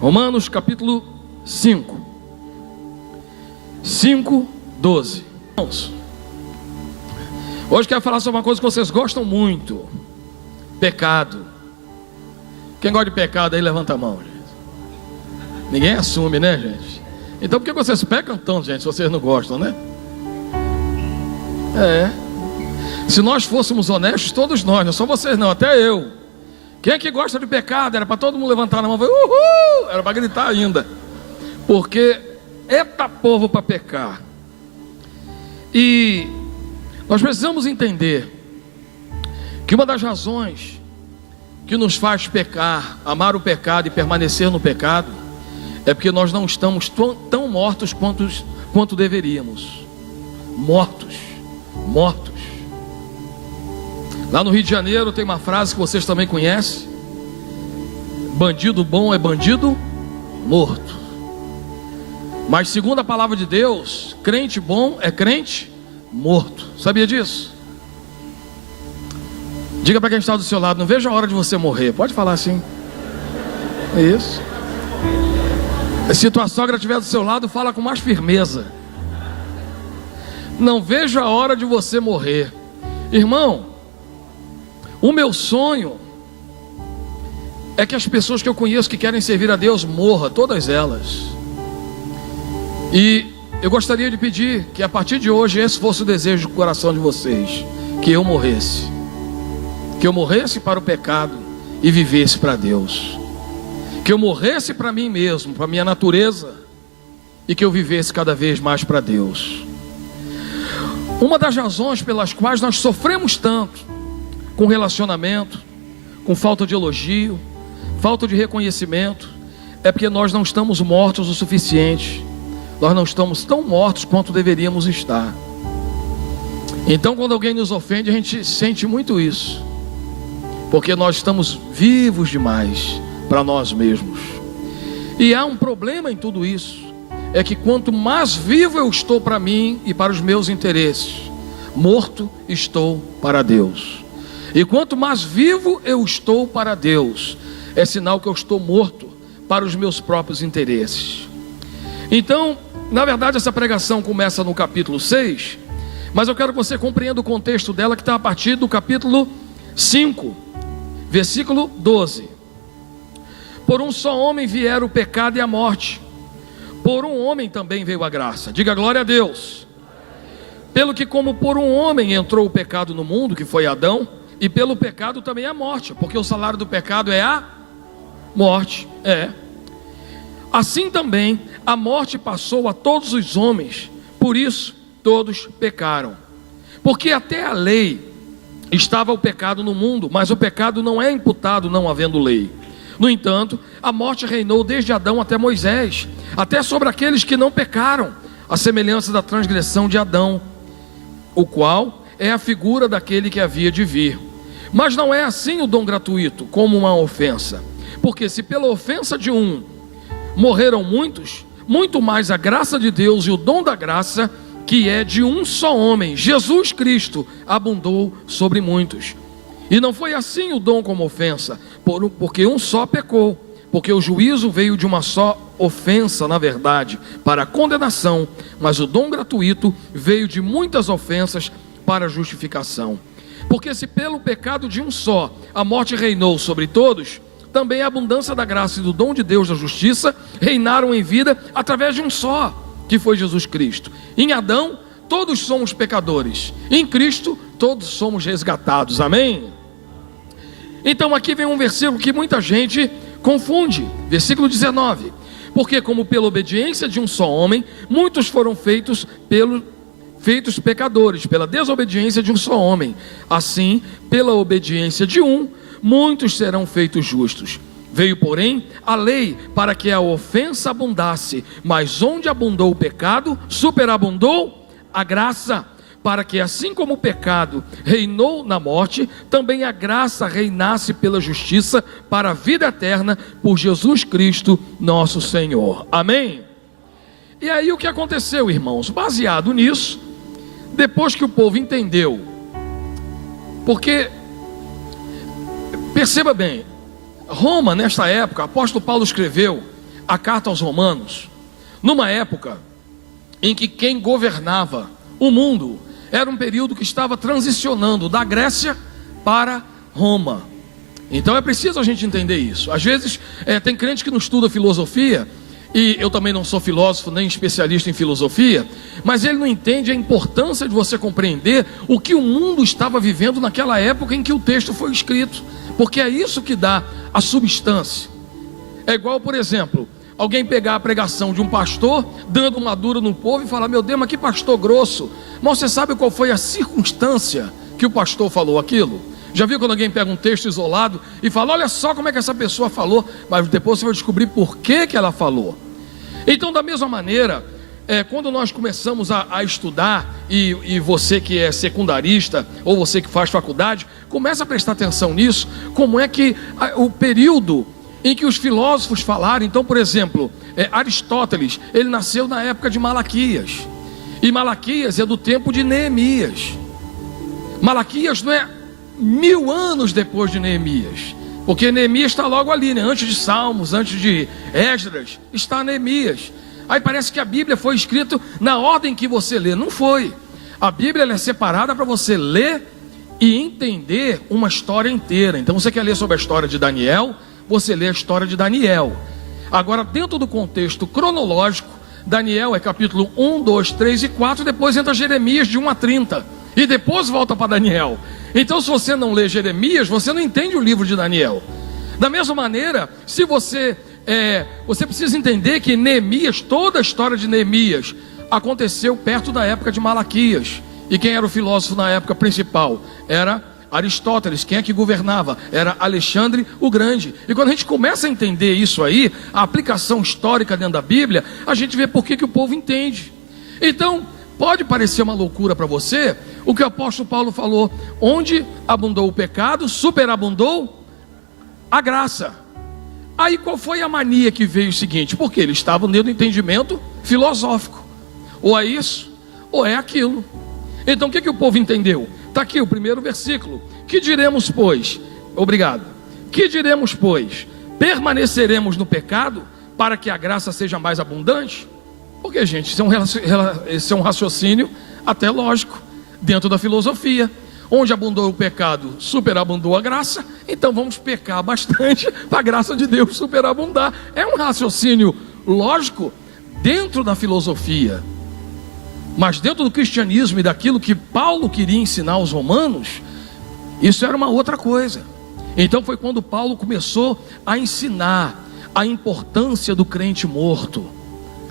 Romanos capítulo 5, 12. Hoje quero falar sobre uma coisa que vocês gostam muito: pecado. Quem gosta de pecado aí, levanta a mão, gente. Ninguém assume, né, gente? Então por que vocês pecam tanto, gente, se vocês não gostam, né? Se nós fôssemos honestos, todos nós, não só vocês não, até eu. Quem é que gosta de pecado? Era para todo mundo levantar na mão e falar, uhul! Era para gritar ainda. Porque eita povo para pecar. E nós precisamos entender que uma das razões que nos faz pecar, amar o pecado e permanecer no pecado, é porque nós não estamos tão mortos quanto deveríamos. Mortos. Lá no Rio de Janeiro tem uma frase que vocês também conhecem: bandido bom é bandido morto. Mas segundo a palavra de Deus, crente bom é crente morto. Sabia disso? Diga para quem está do seu lado: não vejo a hora de você morrer. Pode falar assim. Isso. Se tua sogra estiver do seu lado, fala com mais firmeza: não vejo a hora de você morrer. Irmão, o meu sonho é que as pessoas que eu conheço que querem servir a Deus morram, todas elas. E eu gostaria de pedir que a partir de hoje esse fosse o desejo do coração de vocês: que eu morresse. Que eu morresse para o pecado e vivesse para Deus. Que eu morresse para mim mesmo, para a minha natureza, e que eu vivesse cada vez mais para Deus. Uma das razões pelas quais nós sofremos tanto com relacionamento, com falta de elogio, falta de reconhecimento, é porque nós não estamos mortos o suficiente. Nós não estamos tão mortos quanto deveríamos estar. Então quando alguém nos ofende, a gente sente muito isso, porque nós estamos vivos demais para nós mesmos. E há um problema em tudo isso: é que quanto mais vivo eu estou para mim e para os meus interesses, morto estou para Deus. E quanto mais vivo eu estou para Deus, é sinal que eu estou morto para os meus próprios interesses. Então, na verdade, essa pregação começa no capítulo 6, mas eu quero que você compreenda o contexto dela, que está a partir do capítulo 5, versículo 12. Por um só homem vieram o pecado e a morte, por um homem também veio a graça. Diga glória a Deus. Pelo que como por um homem entrou o pecado no mundo, que foi Adão, e pelo pecado também a morte, porque o salário do pecado é a morte. Assim também a morte passou a todos os homens, por isso todos pecaram. Porque até a lei estava o pecado no mundo, mas o pecado não é imputado não havendo lei. No entanto, a morte reinou desde Adão até Moisés, até sobre aqueles que não pecaram, a semelhança da transgressão de Adão, o qual é a figura daquele que havia de vir. Mas não é assim o dom gratuito, como uma ofensa. Porque se pela ofensa de um morreram muitos, muito mais a graça de Deus e o dom da graça, que é de um só homem, Jesus Cristo, abundou sobre muitos. E não foi assim o dom como ofensa, porque um só pecou, porque o juízo veio de uma só ofensa, na verdade, para a condenação, mas o dom gratuito veio de muitas ofensas para a justificação. Porque se pelo pecado de um só a morte reinou sobre todos, também a abundância da graça e do dom de Deus da justiça reinaram em vida através de um só, que foi Jesus Cristo. Em Adão todos somos pecadores, em Cristo todos somos resgatados. Amém? Então aqui vem um versículo que muita gente confunde, versículo 19: porque como pela obediência de um só homem muitos foram feitos pecadores, pela desobediência de um só homem, assim pela obediência de um muitos serão feitos justos. Veio porém a lei para que a ofensa abundasse, mas onde abundou o pecado, superabundou a graça, para que assim como o pecado reinou na morte, também a graça reinasse pela justiça para a vida eterna por Jesus Cristo nosso Senhor. Amém? E aí o que aconteceu, irmãos? Baseado nisso, depois que o povo entendeu, porque perceba bem, Roma nesta época, o apóstolo Paulo escreveu a carta aos Romanos numa época em que quem governava o mundo era um período que estava transicionando da Grécia para Roma. Então é preciso a gente entender isso. Às vezes tem crente que não estuda filosofia, e eu também não sou filósofo nem especialista em filosofia, mas ele não entende a importância de você compreender o que o mundo estava vivendo naquela época em que o texto foi escrito, porque é isso que dá a substância. É igual, por exemplo, alguém pegar a pregação de um pastor, dando uma dura no povo e falar: meu Deus, mas que pastor grosso. Mas você sabe qual foi a circunstância que o pastor falou aquilo? Já viu quando alguém pega um texto isolado e fala: olha só como é que essa pessoa falou, mas depois você vai descobrir por que ela falou. Então, da mesma maneira, quando nós começamos a estudar, e você que é secundarista, ou você que faz faculdade, começa a prestar atenção nisso, como é que o período em que os filósofos falaram. Então, por exemplo, Aristóteles, ele nasceu na época de Malaquias, e Malaquias é do tempo de Neemias. Malaquias não é 1000 anos depois de Neemias, porque Neemias está logo ali, né? Antes de Salmos, antes de Esdras, está Neemias. Aí parece que a Bíblia foi escrita na ordem que você lê. Não foi. A Bíblia ela é separada para você ler e entender uma história inteira. Então você quer ler sobre a história de Daniel, você lê a história de Daniel. Agora, dentro do contexto cronológico, Daniel é capítulo 1, 2, 3 e 4, depois entra Jeremias de 1 a 30, e depois volta para Daniel. Então, se você não lê Jeremias, você não entende o livro de Daniel. Da mesma maneira, se você precisa entender que Neemias, toda a história de Neemias aconteceu perto da época de Malaquias. E quem era o filósofo na época principal? Era Aristóteles. Quem é que governava? Era Alexandre o Grande. E quando a gente começa a entender isso aí, a aplicação histórica dentro da Bíblia, a gente vê por que o povo entende. Então, pode parecer uma loucura para você o que o apóstolo Paulo falou: onde abundou o pecado, superabundou a graça. Aí qual foi a mania que veio? O seguinte: porque eles estavam dentro do entendimento filosófico, ou é isso, ou é aquilo. Então o que o povo entendeu? Está aqui o primeiro versículo: que diremos pois? Obrigado. Que diremos pois? Permaneceremos no pecado para que a graça seja mais abundante? Porque, gente, esse é um raciocínio até lógico dentro da filosofia. Onde abundou o pecado, superabundou a graça. Então vamos pecar bastante para a graça de Deus superabundar. É um raciocínio lógico dentro da filosofia. Mas dentro do cristianismo e daquilo que Paulo queria ensinar aos romanos, isso era uma outra coisa. Então foi quando Paulo começou a ensinar a importância do crente morto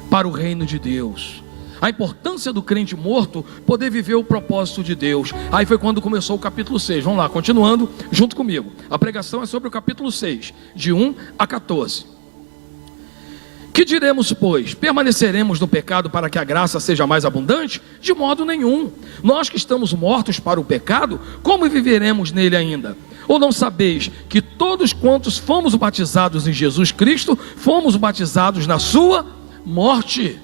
para o reino de Deus, a importância do crente morto poder viver o propósito de Deus. Aí foi quando começou o capítulo 6. Vamos lá, continuando junto comigo. A pregação é sobre o capítulo 6, de 1 a 14. Que diremos, pois? Permaneceremos no pecado para que a graça seja mais abundante? De modo nenhum. Nós que estamos mortos para o pecado, como viveremos nele ainda? Ou não sabeis que todos quantos fomos batizados em Jesus Cristo, fomos batizados na sua morte?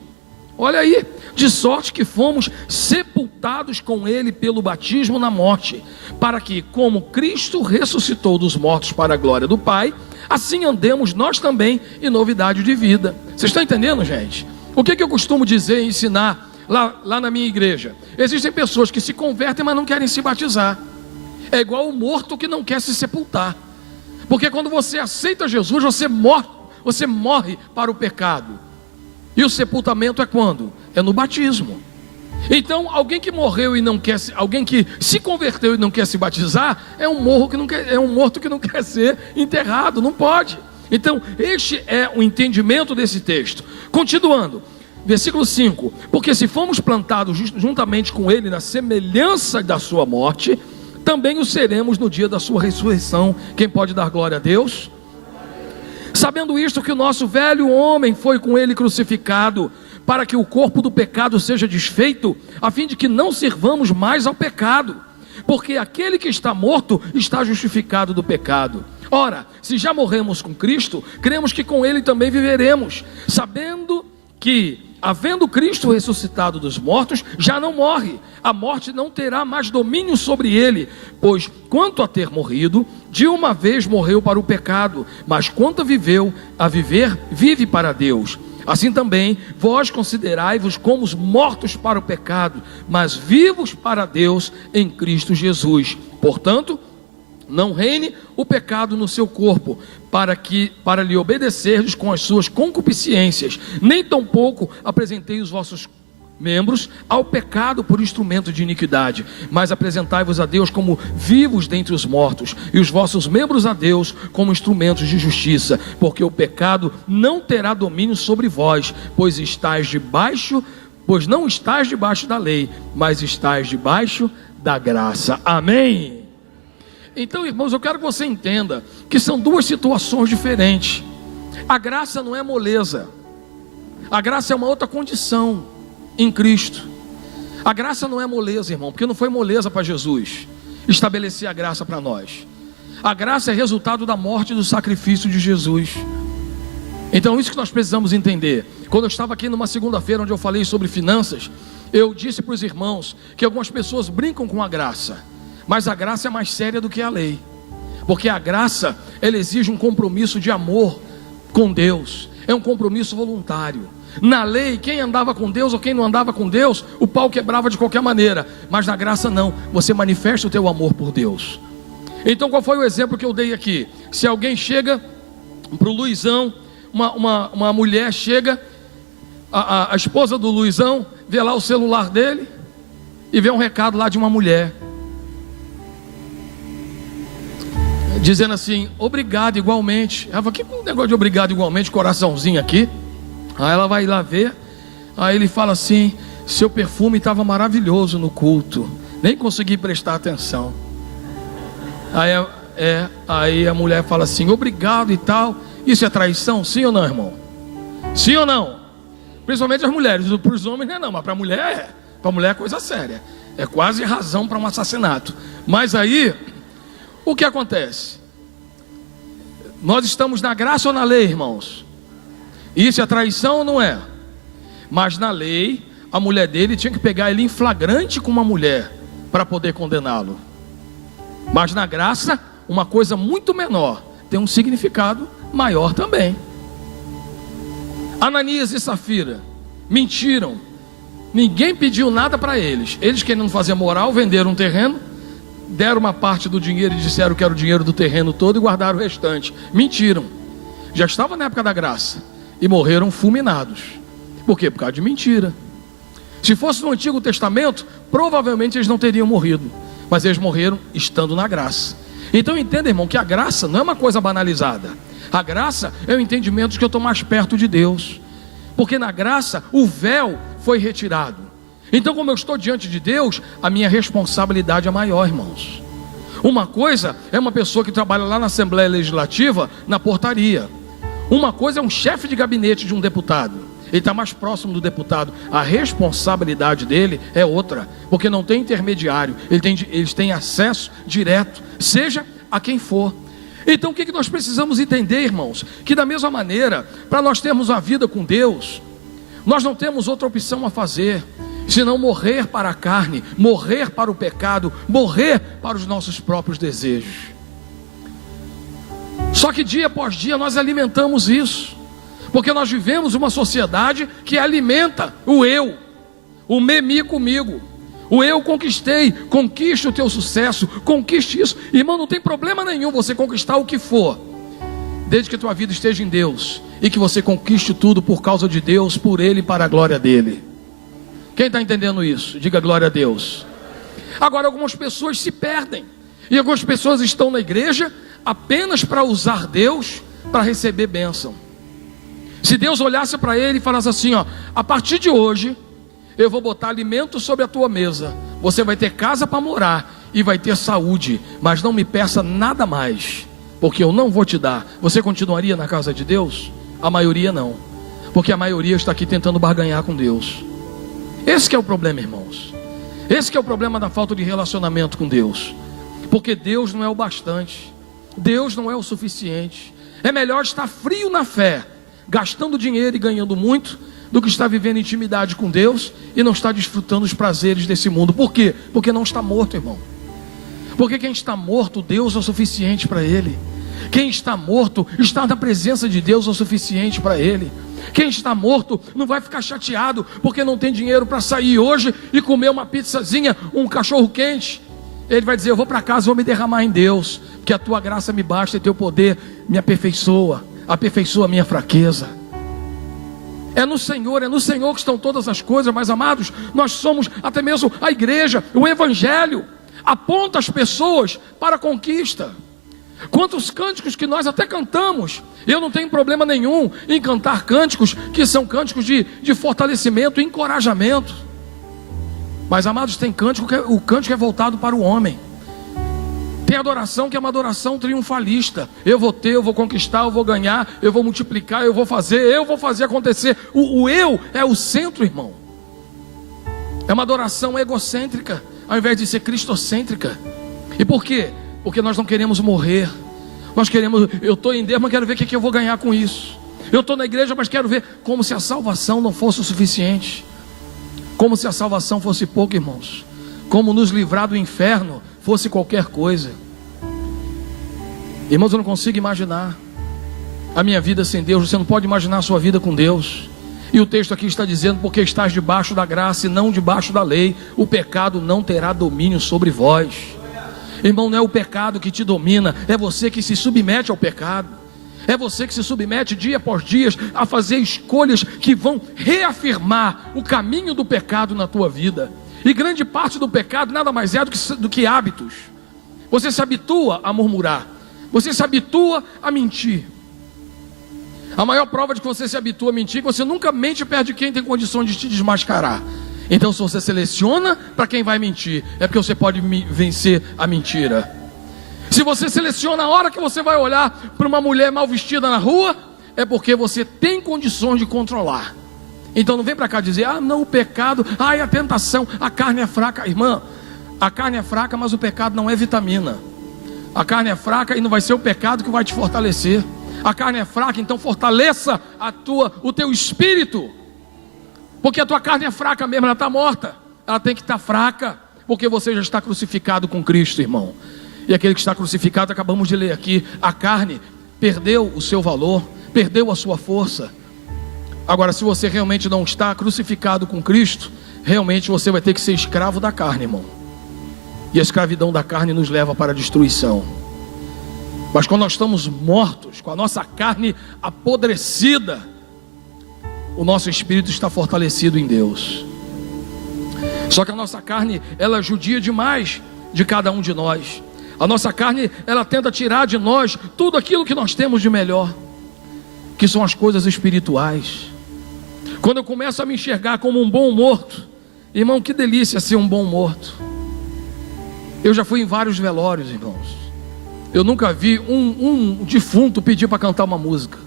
Olha aí, de sorte que fomos sepultados com ele pelo batismo na morte, para que, como Cristo ressuscitou dos mortos para a glória do Pai, assim andemos nós também em novidade de vida. Vocês estão entendendo, gente? O que eu costumo dizer e ensinar lá na minha igreja? Existem pessoas que se convertem, mas não querem se batizar. É igual o morto que não quer se sepultar. Porque quando você aceita Jesus, você morre para o pecado. E o sepultamento é quando? É no batismo. Então, alguém que morreu e não quer, alguém que se converteu e não quer se batizar, é um morto que não quer ser enterrado, não pode. Então, este é o entendimento desse texto. Continuando, versículo 5: porque se fomos plantados juntamente com ele na semelhança da sua morte, também o seremos no dia da sua ressurreição. Quem pode dar glória a Deus? Sabendo isto, que o nosso velho homem foi com ele crucificado, para que o corpo do pecado seja desfeito, a fim de que não sirvamos mais ao pecado, porque aquele que está morto está justificado do pecado. Ora, se já morremos com Cristo, cremos que com ele também viveremos, sabendo que havendo Cristo ressuscitado dos mortos, já não morre, a morte não terá mais domínio sobre ele, pois quanto a ter morrido, de uma vez morreu para o pecado, mas quanto a viver, vive para Deus. Assim também, vós considerai-vos como mortos para o pecado, mas vivos para Deus em Cristo Jesus. Portanto, não reine o pecado no seu corpo, para lhe obedecerdes com as suas concupiscências, nem tampouco apresentei os vossos membros ao pecado por instrumento de iniquidade, mas apresentai-vos a Deus como vivos dentre os mortos, e os vossos membros a Deus como instrumentos de justiça, porque o pecado não terá domínio sobre vós, pois não estáis debaixo da lei, mas estáis debaixo da graça. Amém? Então, irmãos, eu quero que você entenda que são duas situações diferentes. A graça não é moleza, a graça é uma outra condição em Cristo. A graça não é moleza, irmão, porque não foi moleza para Jesus estabelecer a graça para nós. A graça é resultado da morte e do sacrifício de Jesus. Então isso que nós precisamos entender. Quando eu estava aqui numa segunda-feira onde eu falei sobre finanças, eu disse para os irmãos que algumas pessoas brincam com a graça, mas a graça é mais séria do que a lei, porque a graça, ela exige um compromisso de amor com Deus, é um compromisso voluntário. Na lei, quem andava com Deus ou quem não andava com Deus, o pau quebrava de qualquer maneira. Mas na graça não, você manifesta o teu amor por Deus. Então qual foi o exemplo que eu dei aqui? Se alguém chega para o Luizão, uma mulher chega, a esposa do Luizão, vê lá o celular dele e vê um recado lá de uma mulher dizendo assim, obrigado igualmente. Ela fala, que negócio de obrigado igualmente, coraçãozinho aqui. Aí ela vai lá ver, aí ele fala assim, seu perfume estava maravilhoso no culto, nem consegui prestar atenção. Aí a mulher fala assim, obrigado e tal. Isso é traição, sim ou não, irmão? Sim ou não? Principalmente as mulheres, para os homens não, mas para a mulher é coisa séria, é quase razão para um assassinato. Mas aí, o que acontece? Nós estamos na graça ou na lei, irmãos? Isso é traição ou não é? Mas na lei, a mulher dele tinha que pegar ele em flagrante com uma mulher para poder condená-lo. Mas na graça, uma coisa muito menor tem um significado maior também. Ananias e Safira mentiram, ninguém pediu nada para eles. Eles, querendo fazer moral, venderam um terreno, deram uma parte do dinheiro e disseram que era o dinheiro do terreno todo e guardaram o restante. Mentiram, já estava na época da graça e morreram fulminados. Por quê? Por causa de mentira. Se fosse no Antigo Testamento, provavelmente eles não teriam morrido, mas eles morreram estando na graça. Então entenda, irmão, que a graça não é uma coisa banalizada. A graça é o entendimento de que eu estou mais perto de Deus, porque na graça o véu foi retirado. Então, como eu estou diante de Deus, a minha responsabilidade é maior, irmãos. Uma coisa é uma pessoa que trabalha lá na Assembleia Legislativa, na portaria. Uma coisa é um chefe de gabinete de um deputado, ele está mais próximo do deputado. A responsabilidade dele é outra, porque não tem intermediário, eles têm acesso direto, seja a quem for. Então o que nós precisamos entender, irmãos? Que da mesma maneira, para nós termos uma vida com Deus, nós não temos outra opção a fazer senão morrer para a carne, morrer para o pecado, morrer para os nossos próprios desejos. Só que dia após dia nós alimentamos isso, porque nós vivemos uma sociedade que alimenta o eu, o memi comigo, o eu conquistei. Conquiste o teu sucesso, conquiste isso, irmão. Não tem problema nenhum você conquistar o que for, desde que a tua vida esteja em Deus e que você conquiste tudo por causa de Deus, por Ele e para a glória dEle. Quem está entendendo isso? Diga glória a Deus. Agora, algumas pessoas se perdem, e algumas pessoas estão na igreja apenas para usar Deus para receber bênção. Se Deus olhasse para ele e falasse assim, ó, a partir de hoje eu vou botar alimento sobre a tua mesa, você vai ter casa para morar e vai ter saúde, mas não me peça nada mais, porque eu não vou te dar. Você continuaria na casa de Deus? A maioria não, porque a maioria está aqui tentando barganhar com Deus. Esse que é o problema, irmãos. Esse que é o problema da falta de relacionamento com Deus, porque Deus não é o bastante, Deus não é o suficiente. É melhor estar frio na fé, gastando dinheiro e ganhando muito, do que está vivendo intimidade com Deus e não está desfrutando os prazeres desse mundo. Por quê? Porque não está morto, irmão. Porque quem está morto, Deus é o suficiente para ele. Quem está morto, estar na presença de Deus é o suficiente para ele. Quem está morto não vai ficar chateado porque não tem dinheiro para sair hoje e comer uma pizzazinha, um cachorro quente. Ele vai dizer: eu vou para casa, vou me derramar em Deus, porque a tua graça me basta e teu poder me aperfeiçoa a minha fraqueza. É no Senhor que estão todas as coisas. Mas amados, nós somos até mesmo a igreja. O Evangelho aponta as pessoas para a conquista. Quantos cânticos que nós até cantamos. Eu não tenho problema nenhum em cantar cânticos que são cânticos de fortalecimento e encorajamento. Mas amados, tem cântico que o cântico é voltado para o homem. Tem adoração que é uma adoração triunfalista. Eu vou ter, eu vou conquistar, eu vou ganhar, eu vou multiplicar, eu vou fazer acontecer. O eu é o centro, irmão. É uma adoração egocêntrica, ao invés de ser cristocêntrica. E por quê? Porque nós não queremos morrer. Nós queremos, eu estou em Deus, mas quero ver o que eu vou ganhar com isso. Eu estou na igreja, mas quero ver, como se a salvação não fosse o suficiente. Como se a salvação fosse pouco, irmãos. Como nos livrar do inferno fosse qualquer coisa. Irmãos, eu não consigo imaginar a minha vida sem Deus. Você não pode imaginar a sua vida com Deus. E o texto aqui está dizendo: porque estás debaixo da graça e não debaixo da lei, o pecado não terá domínio sobre vós. Irmão, não é o pecado que te domina, é você que se submete ao pecado. É você que se submete dia após dia a fazer escolhas que vão reafirmar o caminho do pecado na tua vida. E grande parte do pecado nada mais é do que hábitos. Você se habitua a murmurar, você se habitua a mentir. A maior prova de que você se habitua a mentir é que você nunca mente perto de quem tem condições de te desmascarar. Então, se você seleciona para quem vai mentir, é porque você pode vencer a mentira. Se você seleciona a hora que você vai olhar para uma mulher mal vestida na rua, é porque você tem condições de controlar. Então não vem para cá dizer: ah não, o pecado, a tentação, a carne é fraca. Irmã, a carne é fraca, mas o pecado não é vitamina. A carne é fraca e não vai ser o pecado que vai te fortalecer. A carne é fraca, então fortaleça o teu espírito. Porque a tua carne é fraca mesmo, ela está morta. Ela tem que estar fraca, porque você já está crucificado com Cristo, irmão. E aquele que está crucificado, acabamos de ler aqui, a carne perdeu o seu valor, perdeu a sua força. Agora, se você realmente não está crucificado com Cristo, realmente você vai ter que ser escravo da carne, irmão. E a escravidão da carne nos leva para a destruição. Mas quando nós estamos mortos, com a nossa carne apodrecida, o nosso espírito está fortalecido em Deus. Só que a nossa carne, ela judia demais de cada um de nós. A nossa carne, ela tenta tirar de nós tudo aquilo que nós temos de melhor, que são as coisas espirituais. Quando eu começo a me enxergar como um bom morto, irmão, que delícia ser um bom morto. Eu já fui em vários velórios, irmãos. Eu nunca vi um defunto pedir para cantar uma música.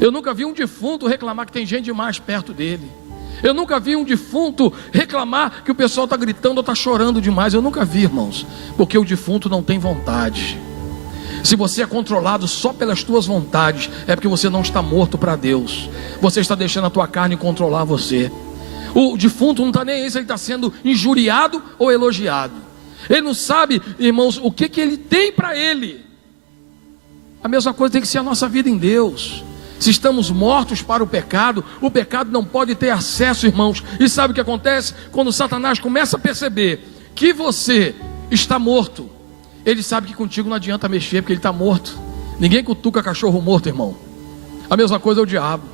Eu nunca vi um defunto reclamar que tem gente demais perto dele. Eu nunca vi um defunto reclamar que o pessoal está gritando ou está chorando demais. Eu nunca vi, irmãos, porque o defunto não tem vontade. Se você é controlado só pelas tuas vontades, é porque você não está morto para Deus. Você está deixando a tua carne controlar você. O defunto não está nem aí se ele está sendo injuriado ou elogiado. Ele não sabe, irmãos, o que ele tem para ele. A mesma coisa tem que ser a nossa vida em Deus. Se estamos mortos para o pecado não pode ter acesso, irmãos. E sabe o que acontece? Quando Satanás começa a perceber que você está morto, ele sabe que contigo não adianta mexer, porque ele está morto. Ninguém cutuca cachorro morto, irmão. A mesma coisa é o diabo.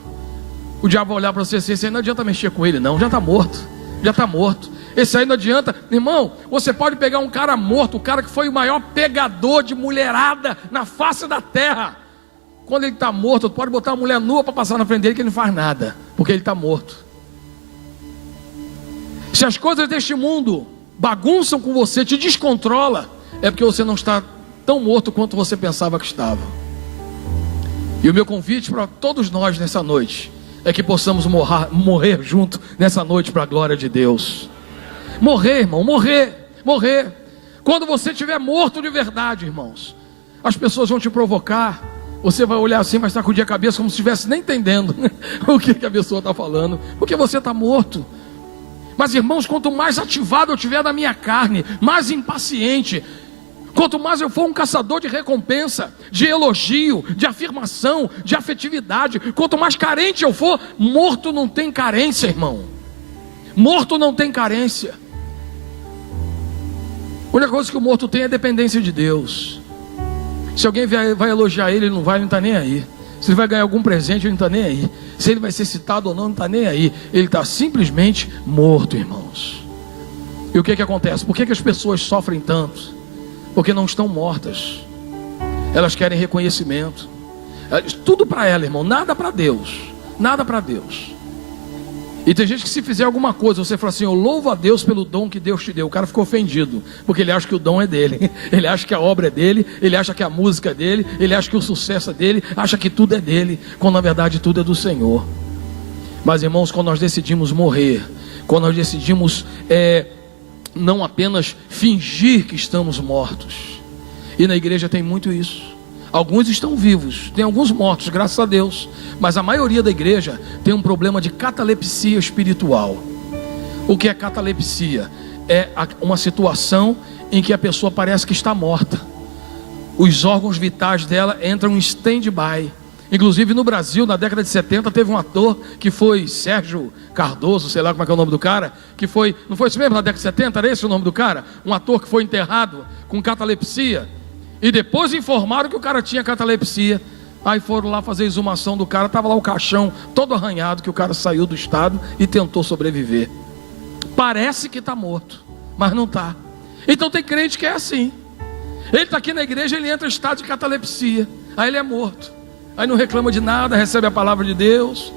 O diabo vai olhar para você assim: esse aí não adianta mexer com ele não, já está morto. Já está morto. Esse aí não adianta. Irmão, você pode pegar um cara morto, o cara que foi o maior pegador de mulherada na face da terra. Quando ele está morto, pode botar uma mulher nua para passar na frente dele, que ele não faz nada, porque ele está morto. Se as coisas deste mundo bagunçam com você, te descontrola, é porque você não está tão morto quanto você pensava que estava. E o meu convite para todos nós nessa noite é que possamos morrer junto nessa noite para a glória de Deus. Morrer, irmão, morrer. Quando você estiver morto de verdade, irmãos, as pessoas vão te provocar você vai olhar assim, vai sacudir a cabeça como se estivesse nem entendendo o que a pessoa está falando, porque você está morto. Mas irmãos, quanto mais ativado eu tiver na minha carne, mais impaciente, quanto mais eu for um caçador de recompensa, de elogio, de afirmação, de afetividade, quanto mais carente eu for, morto não tem carência, irmão. Morto não tem carência. A única coisa que o morto tem é dependência de Deus. Se alguém vai elogiar ele, ele não está nem aí. Se ele vai ganhar algum presente, ele não está nem aí. Se ele vai ser citado ou não está nem aí. Ele está simplesmente morto, irmãos. E o que acontece? Por que as pessoas sofrem tanto? Porque não estão mortas. Elas querem reconhecimento. Tudo para ela, irmão, nada para Deus. Nada para Deus. E tem gente que, se fizer alguma coisa, você fala assim: eu louvo a Deus pelo dom que Deus te deu. O cara ficou ofendido, porque ele acha que o dom é dele. Ele acha que a obra é dele. Ele acha que a música é dele. Ele acha que o sucesso é dele. Acha que tudo é dele, quando na verdade tudo é do Senhor. Mas irmãos, quando nós decidimos morrer, quando nós decidimos não apenas fingir que estamos mortos. E na igreja tem muito isso. Alguns estão vivos, tem alguns mortos, graças a Deus. Mas a maioria da igreja tem um problema de catalepsia espiritual. O que é catalepsia? É uma situação em que a pessoa parece que está morta. Os órgãos vitais dela entram em stand-by. Inclusive no Brasil, na década de 70, teve um ator que foi Sérgio Cardoso, sei lá como é que é o nome do cara, que foi, não foi isso mesmo, na década de 70, era esse o nome do cara? Um ator que foi enterrado com catalepsia, e depois informaram que o cara tinha catalepsia. Aí foram lá fazer a exumação do cara, estava lá o caixão todo arranhado, que o cara saiu do estado e tentou sobreviver. Parece que está morto, mas não está. Então tem crente que é assim. Ele está aqui na igreja, ele entra em estado de catalepsia, aí ele é morto. Aí não reclama de nada, recebe a palavra de Deus,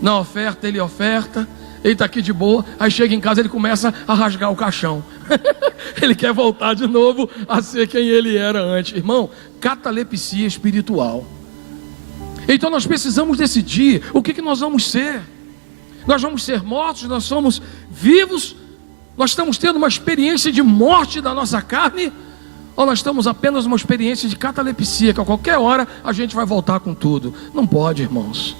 na oferta ele oferta, ele está aqui de boa. Aí chega em casa, ele começa a rasgar o caixão. Ele quer voltar de novo a ser quem ele era antes. Irmão, catalepsia espiritual. Então nós precisamos decidir o que nós vamos ser. Nós vamos ser mortos, nós somos vivos, nós estamos tendo uma experiência de morte da nossa carne, ou nós estamos apenas numa experiência de catalepsia, que a qualquer hora a gente vai voltar com tudo. Não pode, irmãos.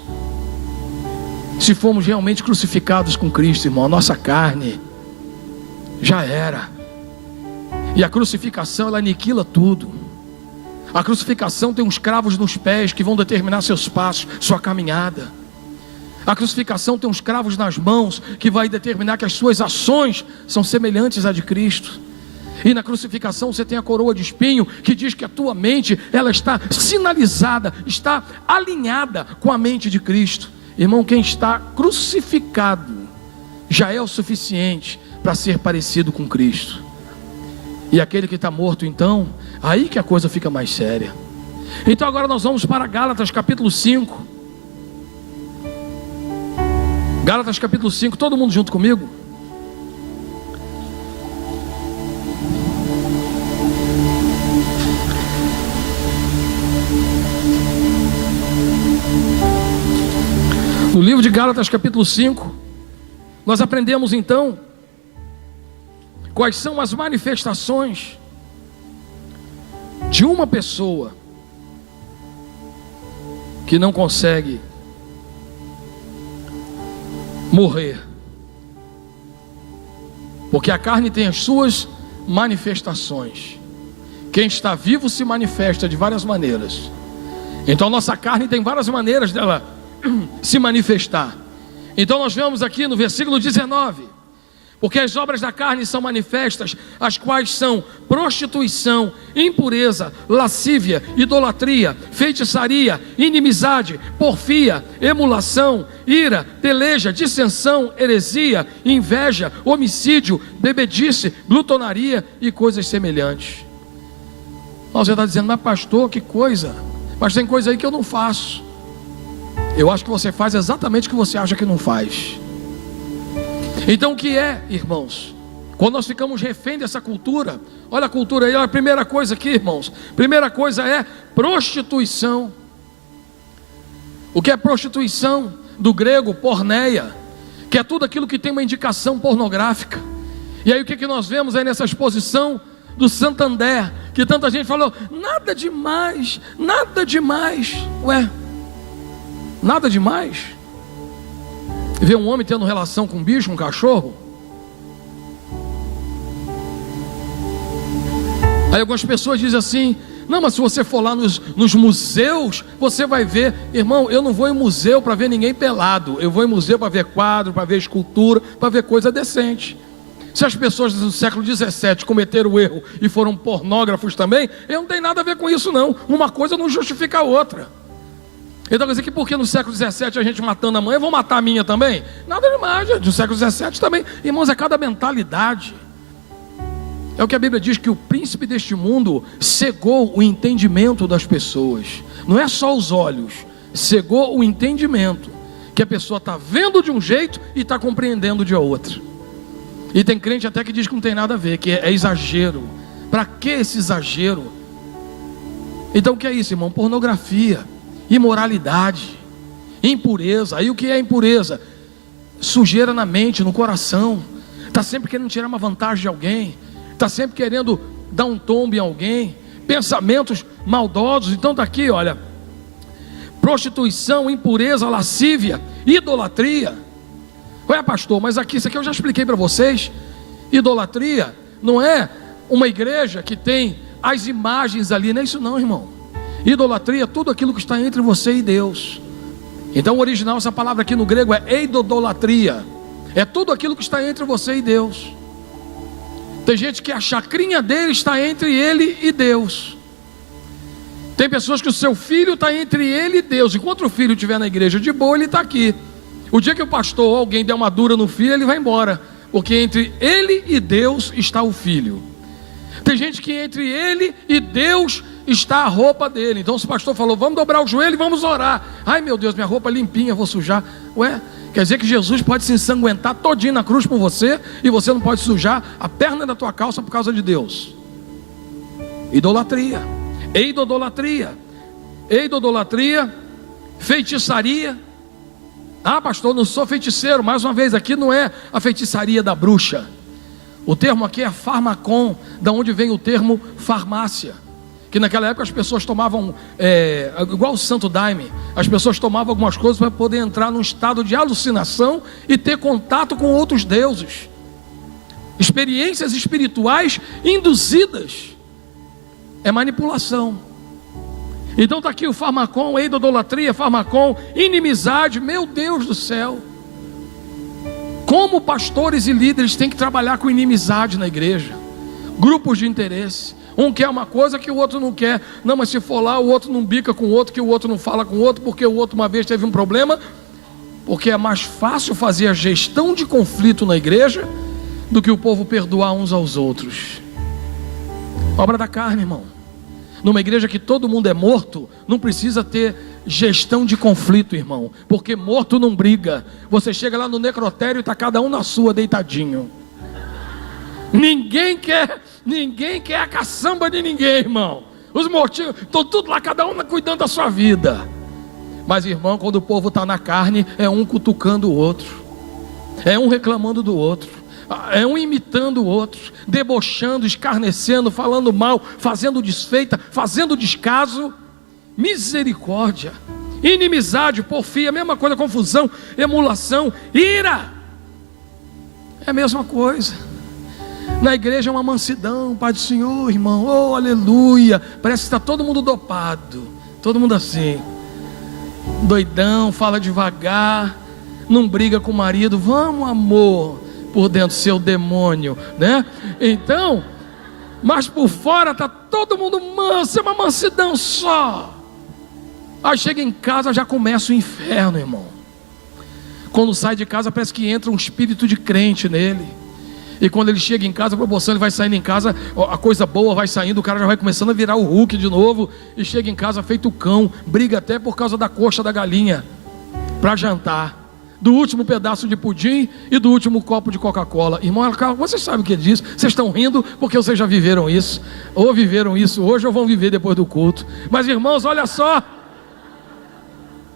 Se formos realmente crucificados com Cristo, irmão, a nossa carne já era. E a crucificação, ela aniquila tudo. A crucificação tem uns cravos nos pés que vão determinar seus passos, sua caminhada. A crucificação tem uns cravos nas mãos que vai determinar que as suas ações são semelhantes à de Cristo. E na crucificação você tem a coroa de espinho, que diz que a tua mente, ela está sinalizada, está alinhada com a mente de Cristo. Irmão, quem está crucificado já é o suficiente para ser parecido com Cristo. E aquele que está morto, então, aí que a coisa fica mais séria. Então agora nós vamos para Gálatas capítulo 5. Gálatas capítulo 5, todo mundo junto comigo? No livro de Gálatas capítulo 5, nós aprendemos então quais são as manifestações de uma pessoa que não consegue morrer, porque a carne tem as suas manifestações. Quem está vivo se manifesta de várias maneiras. Então nossa carne tem várias maneiras dela se manifestar. Então nós vemos aqui no versículo 19: porque as obras da carne são manifestas, as quais são prostituição, impureza, lascívia, idolatria, feitiçaria, inimizade, porfia, emulação, ira, peleja, dissensão, heresia, inveja, homicídio, bebedice, glutonaria e coisas semelhantes. Você está dizendo: mas pastor, que coisa? Mas tem coisa aí que eu não faço. Eu acho que você faz exatamente o que você acha que não faz. Então o que é, irmãos? Quando nós ficamos refém dessa cultura, olha a cultura aí, olha a primeira coisa aqui, irmãos. Primeira coisa é prostituição. O que é prostituição? Do grego porneia, que é tudo aquilo que tem uma indicação pornográfica. E aí o que nós vemos aí nessa exposição? do Santander, que tanta gente falou, nada demais, nada demais. Ué, nada demais? Ver um homem tendo relação com um bicho, um cachorro? Aí algumas pessoas dizem assim, não, mas se você for lá nos museus, você vai ver. Irmão, eu não vou em museu para ver ninguém pelado. Eu vou em museu para ver quadro, para ver escultura, para ver coisa decente. Se as pessoas do século XVII cometeram o erro e foram pornógrafos também, eu não tenho nada a ver com isso não. Uma coisa não justifica a outra. Então quer dizer que porque no século XVII a gente matando a mãe, eu vou matar a minha também? Nada demais, do século XVII também. Irmãos, é cada mentalidade. É o que a Bíblia diz, que o príncipe deste mundo cegou o entendimento das pessoas. Não é só os olhos, cegou o entendimento. Que a pessoa está vendo de um jeito e está compreendendo de outro. E tem crente até que diz que não tem nada a ver, que é exagero. Para que esse exagero? Então o que é isso, irmão? Pornografia, imoralidade, impureza. Aí o que é impureza? Sujeira na mente, no coração. Está sempre querendo tirar uma vantagem de alguém. Está sempre querendo dar um tombo em alguém. Pensamentos maldosos. Então está aqui, olha. Prostituição, impureza, lascívia, idolatria. Ué, pastor, mas aqui, isso aqui eu já expliquei para vocês. Idolatria não é uma igreja que tem as imagens ali. Não é isso não, irmão. Idolatria é tudo aquilo que está entre você e Deus. Então o original, essa palavra aqui no grego é eidodolatria. É tudo aquilo que está entre você e Deus. Tem gente que a chacrinha dele está entre ele e Deus. Tem pessoas que o seu filho está entre ele e Deus. Enquanto o filho estiver na igreja de boa, ele está aqui. O dia que o pastor ou alguém der uma dura no filho, ele vai embora. Porque entre ele e Deus está o filho. Tem gente que entre ele e Deus está a roupa dele. Então se o pastor falou, vamos dobrar o joelho e vamos orar. Ai meu Deus, minha roupa é limpinha, vou sujar. Ué, quer dizer que Jesus pode se ensanguentar todinho na cruz por você, e você não pode sujar a perna da tua calça por causa de Deus. Idolatria, eidodolatria, feitiçaria. Ah pastor, não sou feiticeiro. Mais uma vez, aqui não é a feitiçaria da bruxa. O termo aqui é farmacon, da onde vem o termo farmácia. Que naquela época as pessoas tomavam, igual o santo daime, as pessoas tomavam algumas coisas para poder entrar num estado de alucinação e ter contato com outros deuses. Experiências espirituais induzidas. É manipulação. Então está aqui o farmacon, eidodolatria, farmacon, inimizade. Meu Deus do céu. Como pastores e líderes têm que trabalhar com inimizade na igreja. Grupos de interesse. Um quer uma coisa que o outro não quer. Não, mas se for lá, o outro não bica com o outro, que o outro não fala com o outro, porque o outro uma vez teve um problema. Porque é mais fácil fazer a gestão de conflito na igreja do que o povo perdoar uns aos outros. Obra da carne, irmão. Numa igreja que todo mundo é morto, não precisa ter gestão de conflito, irmão. Porque morto não briga. Você chega lá no necrotério e está cada um na sua, deitadinho. Ninguém quer a caçamba de ninguém, irmão. Os mortinhos estão tudo lá, cada um cuidando da sua vida. Mas, irmão, quando o povo está na carne, é um cutucando o outro, é um reclamando do outro, é um imitando o outro, debochando, escarnecendo, falando mal, fazendo desfeita, fazendo descaso. Misericórdia, inimizade, porfia, mesma coisa, confusão, emulação, ira. É a mesma coisa. Na igreja é uma mansidão, Pai do Senhor, irmão, oh aleluia. Parece que está todo mundo dopado, todo mundo assim, doidão, fala devagar, não briga com o marido. Vamos, amor, por dentro seu demônio, né? Então, mas por fora está todo mundo manso, é uma mansidão só. Aí chega em casa, já começa o inferno, irmão. Quando sai de casa parece que entra um espírito de crente nele. E quando ele chega em casa, a proporção, ele vai saindo em casa, a coisa boa vai saindo, o cara já vai começando a virar o Hulk de novo, e chega em casa feito cão, briga até por causa da coxa da galinha, para jantar, do último pedaço de pudim e do último copo de Coca-Cola. Irmão, vocês sabem o que é disso? Vocês estão rindo porque vocês já viveram isso, ou viveram isso hoje, ou vão viver depois do culto. Mas irmãos, olha só,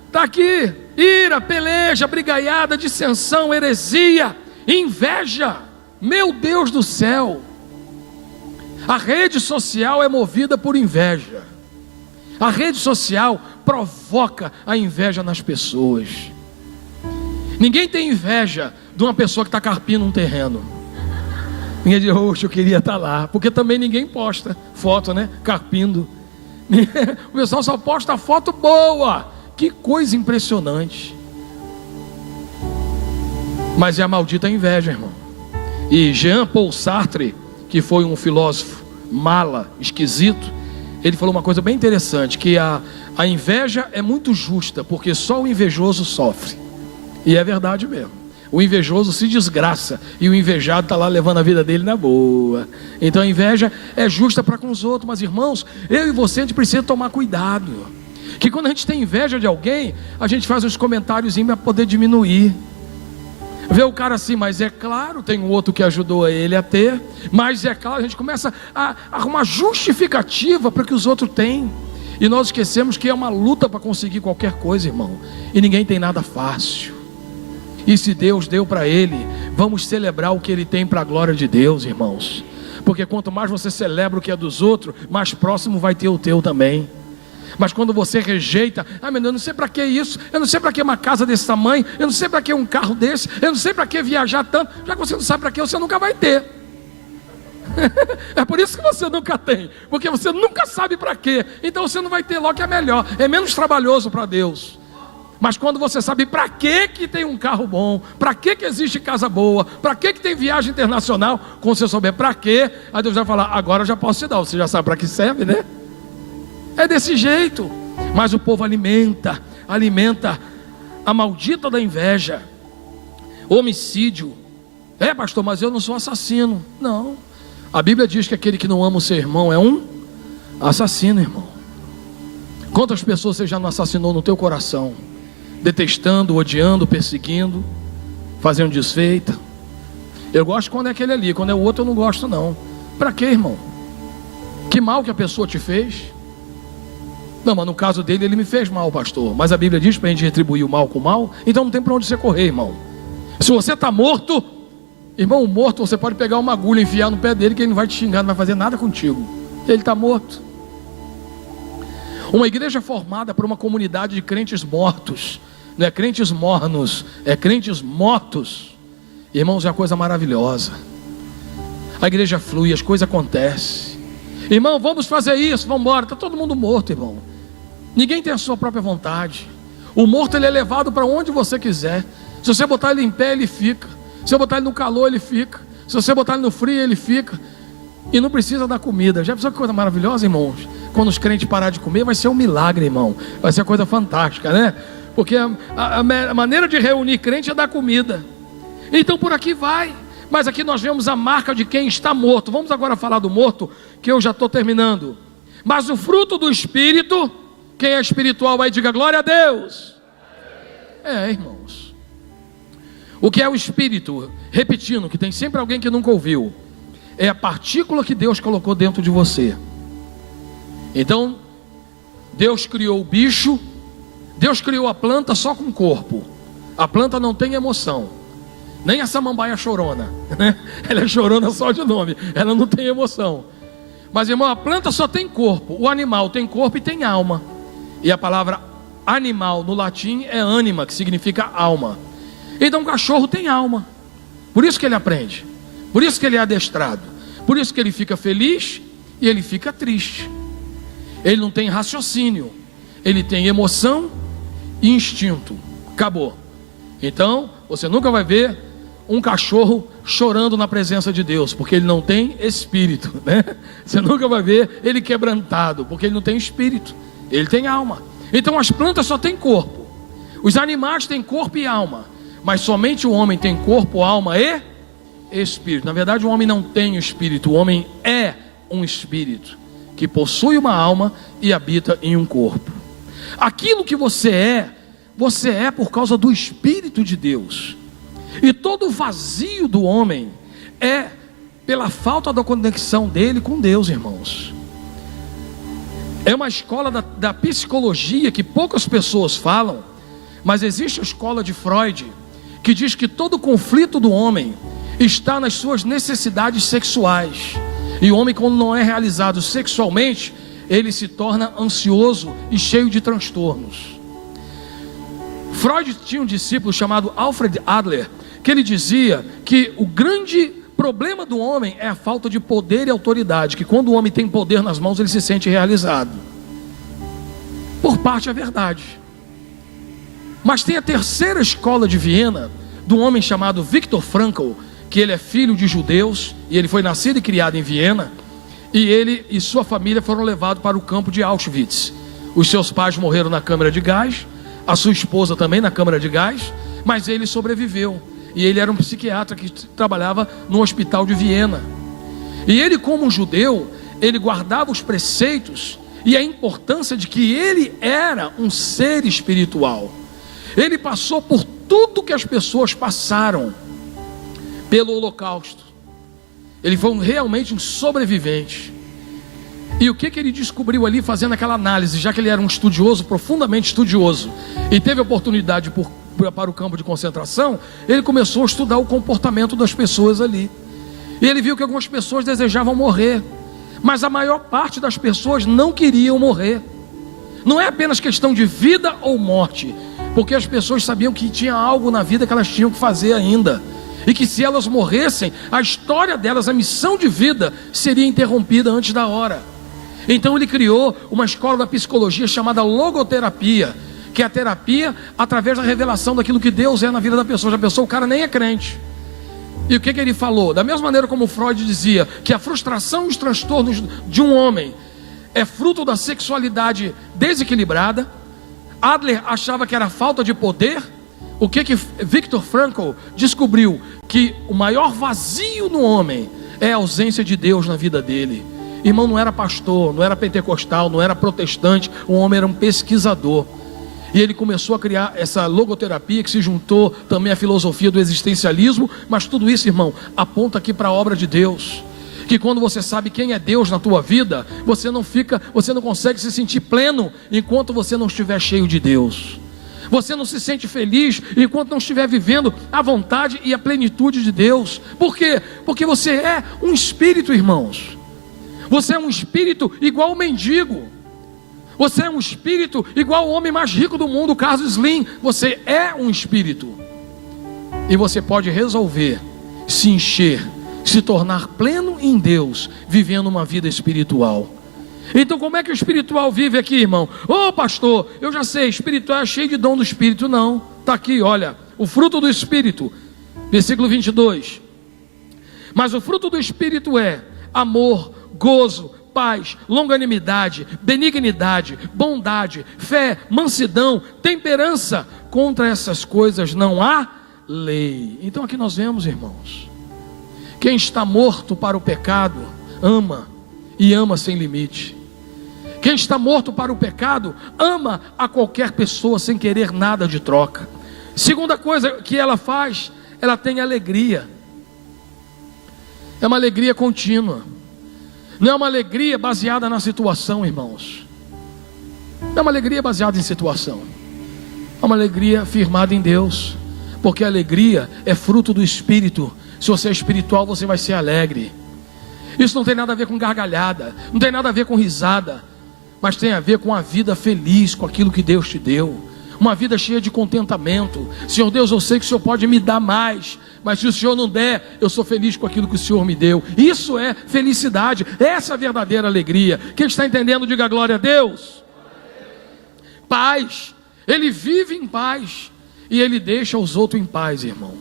está aqui, ira, peleja, brigaiada, dissensão, heresia, inveja. Meu Deus do céu. A rede social é movida por inveja. A rede social provoca a inveja nas pessoas. Ninguém tem inveja de uma pessoa que está carpindo um terreno. Ninguém diz, oxe, eu queria estar lá. Porque também ninguém posta foto, né? Carpindo. O pessoal só posta foto boa. Que coisa impressionante. Mas é a maldita inveja, irmão. E Jean Paul Sartre, que foi um filósofo mala, esquisito, ele falou uma coisa bem interessante, que a inveja é muito justa, porque só o invejoso sofre. E é verdade mesmo. O invejoso se desgraça e o invejado está lá levando a vida dele na boa. Então a inveja é justa para com os outros. Mas irmãos, eu e você, a gente precisa tomar cuidado, que quando a gente tem inveja de alguém, a gente faz uns comentários para poder diminuir. Vê o cara assim, mas é claro, tem um outro que ajudou ele a ter. Mas é claro, a gente começa a arrumar justificativa para que os outros têm. E nós esquecemos que é uma luta para conseguir qualquer coisa, irmão. E ninguém tem nada fácil. E se Deus deu para ele, vamos celebrar o que ele tem para a glória de Deus, irmãos. Porque quanto mais você celebra o que é dos outros, mais próximo vai ter o teu também. Mas quando você rejeita, meu Deus, eu não sei para que isso, eu não sei para que uma casa desse tamanho, eu não sei para que um carro desse, eu não sei para que viajar tanto, já que você não sabe para que, você nunca vai ter. É por isso que você nunca tem, porque você nunca sabe para quê, então você não vai ter logo, que é melhor, é menos trabalhoso para Deus. Mas quando você sabe para que tem um carro bom, para que existe casa boa, para que tem viagem internacional, quando você souber para quê, aí Deus vai falar, agora eu já posso te dar, você já sabe para que serve, né? É desse jeito. Mas o povo alimenta a maldita da inveja, homicídio. Pastor, mas eu não sou assassino. Não, a Bíblia diz que aquele que não ama o seu irmão é um assassino, irmão. Quantas pessoas você já não assassinou no teu coração? Detestando, odiando, perseguindo, fazendo desfeita. Eu gosto quando é aquele ali, quando é o outro eu não gosto não. Para quê, irmão? Que mal que a pessoa te fez? Não, mas no caso dele, ele me fez mal, pastor. Mas a Bíblia diz para a gente retribuir o mal com o mal. Então não tem para onde você correr, irmão. Se você está morto, irmão, morto, você pode pegar uma agulha e enfiar no pé dele, que ele não vai te xingar, não vai fazer nada contigo. Ele está morto. Uma igreja formada por uma comunidade de crentes mortos, não é crentes mornos, é crentes mortos. Irmãos, é uma coisa maravilhosa. A igreja flui, as coisas acontecem. Irmão, vamos fazer isso, vamos embora. Está todo mundo morto, irmão. Ninguém tem a sua própria vontade. O morto, ele é levado para onde você quiser. Se você botar ele em pé, ele fica. Se você botar ele no calor, ele fica. Se você botar ele no frio, ele fica. E não precisa dar comida. Já pensou que coisa maravilhosa, irmãos? Quando os crentes parar de comer, vai ser um milagre, irmão. Vai ser uma coisa fantástica, né? Porque a maneira de reunir crente é dar comida. Então por aqui vai. Mas aqui nós vemos a marca de quem está morto. Vamos agora falar do morto, que eu já estou terminando. Mas o fruto do Espírito, quem é espiritual aí, diga glória a Deus. Irmãos, o que é o Espírito? Repetindo, que tem sempre alguém que nunca ouviu. É a partícula que Deus colocou dentro de você. Então, Deus criou o bicho, Deus criou a planta só com corpo. A planta não tem emoção. Nem a samambaia chorona, né? Ela é chorona só de nome, ela não tem emoção. Mas irmão, a planta só tem corpo. O animal tem corpo e tem alma. E a palavra animal no latim é anima, que significa alma. Então o cachorro tem alma. Por isso que ele aprende. Por isso que ele é adestrado. Por isso que ele fica feliz e ele fica triste. Ele não tem raciocínio. Ele tem emoção e instinto. Acabou. Então você nunca vai ver um cachorro chorando na presença de Deus, porque ele não tem espírito, né? Você nunca vai ver ele quebrantado, porque ele não tem espírito, ele tem alma. Então as plantas só têm corpo, os animais têm corpo e alma, mas somente o homem tem corpo, alma e espírito. Na verdade o homem não tem espírito, o homem é um espírito, que possui uma alma e habita em um corpo. Aquilo que você é por causa do Espírito de Deus. E todo o vazio do homem é pela falta da conexão dele com Deus, irmãos. É uma escola da psicologia que poucas pessoas falam, mas existe a escola de Freud, que diz que todo conflito do homem está nas suas necessidades sexuais. E o homem, quando não é realizado sexualmente, ele se torna ansioso e cheio de transtornos. Freud tinha um discípulo chamado Alfred Adler, que ele dizia que o grande problema do homem é a falta de poder e autoridade, que quando o homem tem poder nas mãos, ele se sente realizado. Por parte é verdade. Mas tem a terceira escola de Viena, de um homem chamado Viktor Frankl, que ele é filho de judeus, e ele foi nascido e criado em Viena, e ele e sua família foram levados para o campo de Auschwitz. Os seus pais morreram na câmara de gás, a sua esposa também na câmara de gás, mas ele sobreviveu. E ele era um psiquiatra que trabalhava no hospital de Viena. E ele, como judeu, ele guardava os preceitos e a importância de que ele era um ser espiritual. Ele passou por tudo que as pessoas passaram pelo Holocausto. Ele foi realmente um sobrevivente. E o que ele descobriu ali fazendo aquela análise, já que ele era um estudioso, profundamente estudioso, e teve a oportunidade para o campo de concentração, ele começou a estudar o comportamento das pessoas ali. E ele viu que algumas pessoas desejavam morrer, mas a maior parte das pessoas não queriam morrer. Não é apenas questão de vida ou morte, porque as pessoas sabiam que tinha algo na vida que elas tinham que fazer ainda, e que se elas morressem, a história delas, a missão de vida, seria interrompida antes da hora. Então ele criou uma escola da psicologia chamada logoterapia, que é a terapia através da revelação daquilo que Deus é na vida da pessoa. Já pensou, o cara nem é crente. E o que ele falou? Da mesma maneira como Freud dizia que a frustração e os transtornos de um homem é fruto da sexualidade desequilibrada, Adler achava que era falta de poder. O que Viktor Frankl descobriu? Que o maior vazio no homem é a ausência de Deus na vida dele. Irmão, não era pastor, não era pentecostal, não era protestante, o homem era um pesquisador. E ele começou a criar essa logoterapia, que se juntou também à filosofia do existencialismo. Mas tudo isso, irmão, aponta aqui para a obra de Deus. Que quando você sabe quem é Deus na tua vida, você não consegue se sentir pleno enquanto você não estiver cheio de Deus. Você não se sente feliz enquanto não estiver vivendo a vontade e a plenitude de Deus. Por quê? Porque você é um espírito, irmãos. Você é um espírito igual ao mendigo. Você é um espírito igual ao homem mais rico do mundo, Carlos Slim. Você é um espírito. E você pode resolver se encher, se tornar pleno em Deus, vivendo uma vida espiritual. Então como é que o espiritual vive aqui, irmão? Ô pastor, eu já sei, espiritual é cheio de dom do Espírito. Não, está aqui, olha, o fruto do Espírito, versículo 22. Mas o fruto do Espírito é amor, gozo, paz, longanimidade, benignidade, bondade, fé, mansidão, temperança. Contra essas coisas não há lei. Então aqui nós vemos, irmãos, quem está morto para o pecado, ama e ama sem limite. Quem está morto para o pecado, ama a qualquer pessoa sem querer nada de troca. Segunda coisa que ela faz, ela tem alegria. É uma alegria contínua. Não é uma alegria baseada na situação, irmãos. Não é uma alegria baseada em situação. É uma alegria firmada em Deus. Porque a alegria é fruto do Espírito. Se você é espiritual, você vai ser alegre. Isso não tem nada a ver com gargalhada, não tem nada a ver com risada, mas tem a ver com a vida feliz, com aquilo que Deus te deu. Uma vida cheia de contentamento. Senhor Deus, eu sei que o Senhor pode me dar mais, mas se o Senhor não der, eu sou feliz com aquilo que o Senhor me deu. Isso é felicidade, essa é a verdadeira alegria. Quem está entendendo, diga glória a Deus. Paz, ele vive em paz e ele deixa os outros em paz, irmão.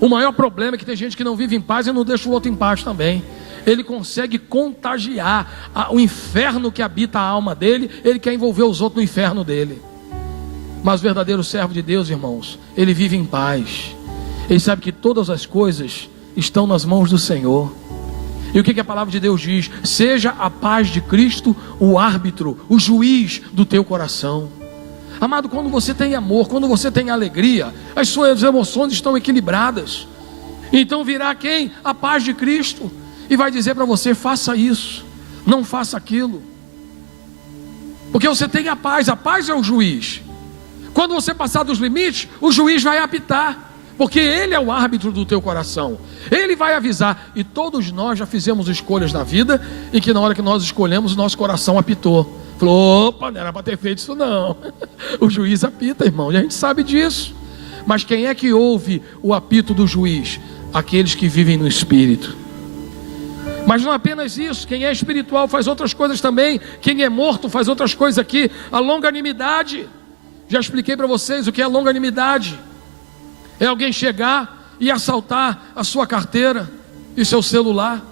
O maior problema é que tem gente que não vive em paz e não deixa o outro em paz também. Ele consegue contagiar o inferno que habita a alma dele, ele quer envolver os outros no inferno dele. Mas o verdadeiro servo de Deus, irmãos, ele vive em paz. Ele sabe que todas as coisas estão nas mãos do Senhor. E o que a palavra de Deus diz? Seja a paz de Cristo o árbitro, o juiz do teu coração. Amado, quando você tem amor, quando você tem alegria, as suas emoções estão equilibradas. Então virá quem? A paz de Cristo. E vai dizer para você, faça isso, não faça aquilo. Porque você tem a paz é o juiz. Quando você passar dos limites, o juiz vai apitar. porque Ele é o árbitro do teu coração. Ele vai avisar. E todos nós já fizemos escolhas na vida em que na hora que nós escolhemos, o nosso coração apitou. Falou: opa, não era para ter feito isso não. O juiz apita, irmão, e a gente sabe disso. Mas quem é que ouve o apito do juiz? Aqueles que vivem no Espírito. Mas não apenas isso, quem é espiritual faz outras coisas também. Quem é morto faz outras coisas aqui. A longanimidade. Já expliquei para vocês o que é longanimidade. É alguém chegar e assaltar a sua carteira e seu celular.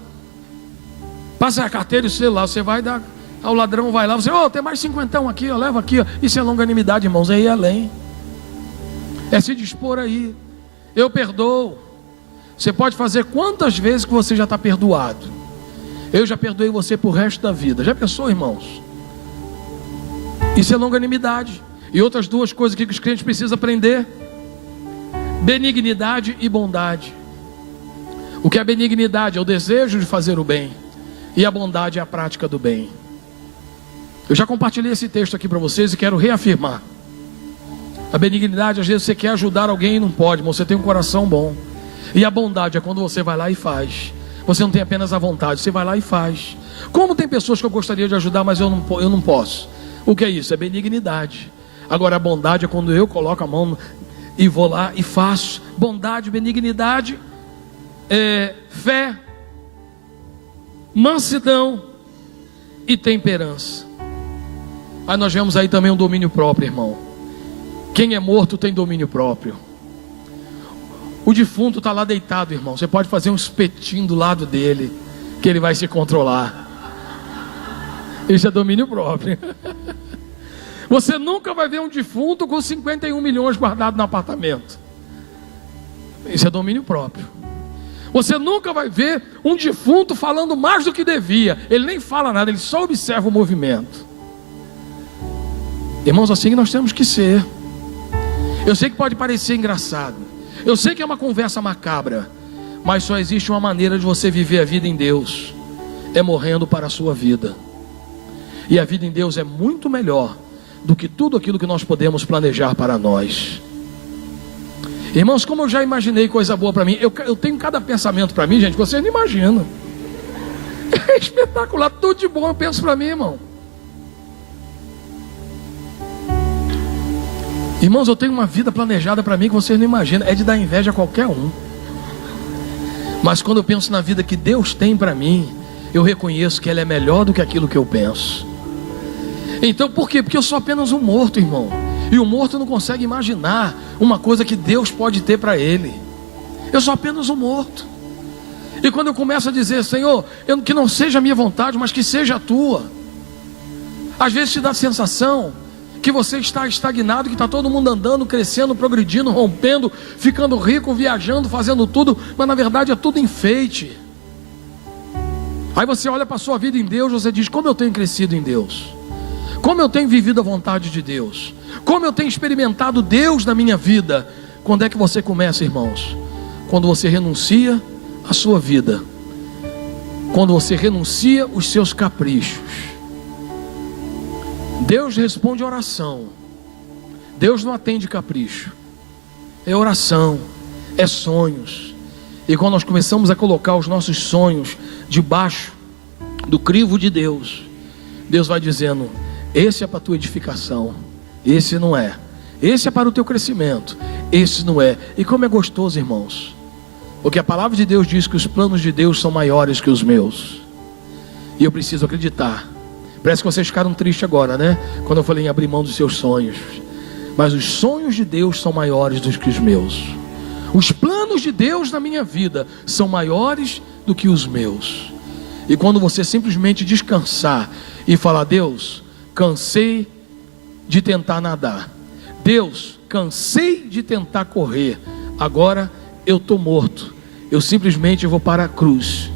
Passa a carteira e o celular, você vai dar, o ladrão vai lá, você, tem mais 50 aqui, leva aqui, Isso é longanimidade, irmãos, é ir além. É se dispor aí. Eu perdoo. Você pode fazer quantas vezes que você já está perdoado. Eu já perdoei você por resto da vida. Já pensou, irmãos? Isso é longanimidade. E outras duas coisas que os crentes precisam aprender: benignidade e bondade. O que é benignidade? É o desejo de fazer o bem. E a bondade é a prática do bem. Eu já compartilhei esse texto aqui para vocês e quero reafirmar. A benignidade, às vezes você quer ajudar alguém e não pode, mas você tem um coração bom. E a bondade é quando você vai lá e faz. Você não tem apenas a vontade, você vai lá e faz. Como tem pessoas que eu gostaria de ajudar, mas eu não posso. O que é isso? É benignidade. Agora a bondade é quando eu coloco a mão e vou lá e faço. Bondade, benignidade, fé, mansidão e temperança. Aí nós vemos aí também um domínio próprio, irmão. Quem é morto tem domínio próprio. O defunto está lá deitado, irmão. Você pode fazer um espetinho do lado dele, que ele vai se controlar. Isso é domínio próprio. Você nunca vai ver um defunto com 51 milhões guardado no apartamento. Isso é domínio próprio. Você nunca vai ver um defunto falando mais do que devia. Ele nem fala nada, ele só observa o movimento. Irmãos, assim que nós temos que ser. Eu sei que pode parecer engraçado. Eu sei que é uma conversa macabra. Mas só existe uma maneira de você viver a vida em Deus. É morrendo para a sua vida. E a vida em Deus é muito melhor do que tudo aquilo que nós podemos planejar para nós. Irmãos, como eu já imaginei coisa boa para mim. Eu tenho cada pensamento para mim, gente, que vocês não imaginam. É espetacular, tudo de bom eu penso para mim, irmão. Irmãos, eu tenho uma vida planejada para mim que vocês não imaginam. É de dar inveja a qualquer um. Mas quando eu penso na vida que Deus tem para mim, eu reconheço que ela é melhor do que aquilo que eu penso. Então por quê? Porque eu sou apenas um morto, irmão. E o morto não consegue imaginar uma coisa que Deus pode ter para ele. Eu sou apenas um morto. E quando eu começo a dizer: Senhor, que não seja a minha vontade, mas que seja a tua. Às vezes te dá a sensação que você está estagnado, que está todo mundo andando, crescendo, progredindo, rompendo, ficando rico, viajando, fazendo tudo, mas na verdade é tudo enfeite. Aí você olha para a sua vida em Deus, você diz: como eu tenho crescido em Deus, como eu tenho vivido a vontade de Deus, como eu tenho experimentado Deus na minha vida. Quando é que você começa, irmãos? Quando você renuncia a sua vida, quando você renuncia os seus caprichos. Deus responde oração. Deus não atende capricho. É oração, é sonhos. E quando nós começamos a colocar os nossos sonhos debaixo do crivo de Deus, Deus vai dizendo: esse é para a tua edificação, esse não é. Esse é para o teu crescimento, esse não é. E como é gostoso, irmãos, porque a palavra de Deus diz que os planos de Deus são maiores que os meus. E eu preciso acreditar. Parece que vocês ficaram tristes agora, né? Quando eu falei em abrir mão dos seus sonhos. Mas os sonhos de Deus são maiores do que os meus. Os planos de Deus na minha vida são maiores do que os meus. E quando você simplesmente descansar e falar: Deus, cansei de tentar nadar. Deus, cansei de tentar correr. Agora eu estou morto. Eu simplesmente vou para a cruz.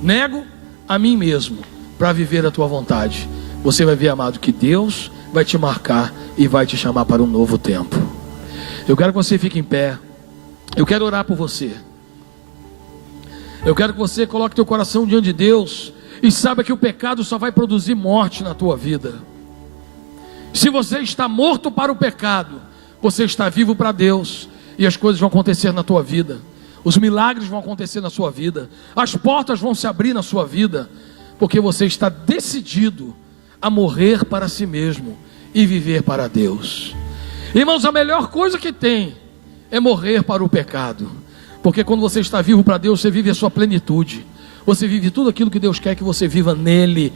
Nego a mim mesmo para viver a tua vontade. Você vai ver, amado, que Deus vai te marcar e vai te chamar para um novo tempo. Eu quero que você fique em pé. Eu quero orar por você. Eu quero que você coloque teu coração diante de Deus e saiba que o pecado só vai produzir morte na tua vida. Se você está morto para o pecado, você está vivo para Deus. E as coisas vão acontecer na tua vida. Os milagres vão acontecer na sua vida. As portas vão se abrir na sua vida. Porque você está decidido a morrer para si mesmo e viver para Deus. Irmãos, a melhor coisa que tem é morrer para o pecado. Porque quando você está vivo para Deus, você vive a sua plenitude. Você vive tudo aquilo que Deus quer que você viva nele,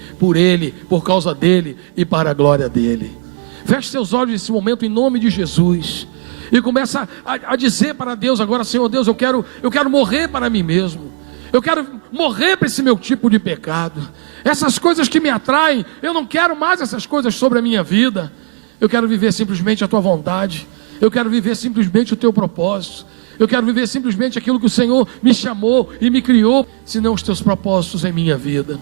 por causa dele e para a glória dele. Feche seus olhos nesse momento em nome de Jesus. E começa a dizer para Deus agora: Senhor Deus, eu quero morrer para mim mesmo. Eu quero morrer para esse meu tipo de pecado. Essas coisas que me atraem, eu não quero mais essas coisas sobre a minha vida. Eu quero viver simplesmente a tua vontade. Eu quero viver simplesmente o teu propósito. Eu quero viver simplesmente aquilo que o Senhor me chamou e me criou, senão os teus propósitos em minha vida.